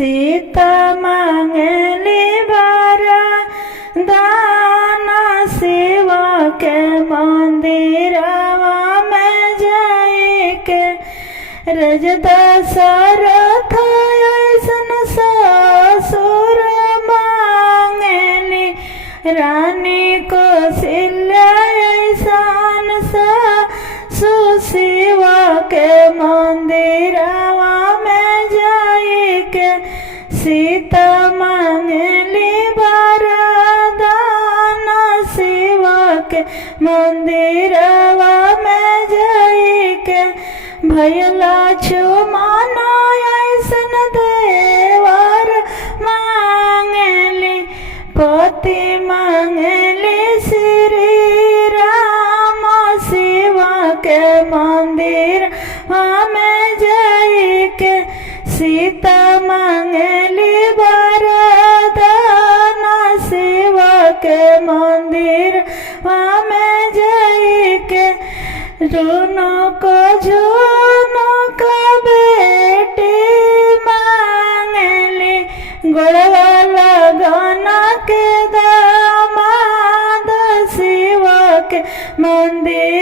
सीता मांगली वरदान शिवा के मंदिरवा में जाई के रज दशरथ ऐसन ससुर मांगली रानी कौशल्या ऐसन ससुर शिवा के मंदिरवा में जाई के सीता मांगली वरदान शिवा के मंदिरवा में जाई के भैला छुमान ऐसन देवर मांगली पति मांगली श्री राम शिवा के मंदिर में जाई के सीता मांगली वरदान शिवा के मंदिर में जाई के दोनों को जोनों का बेटी मांगली गोड़वा लगाना के दामाद शिवा के मंदिर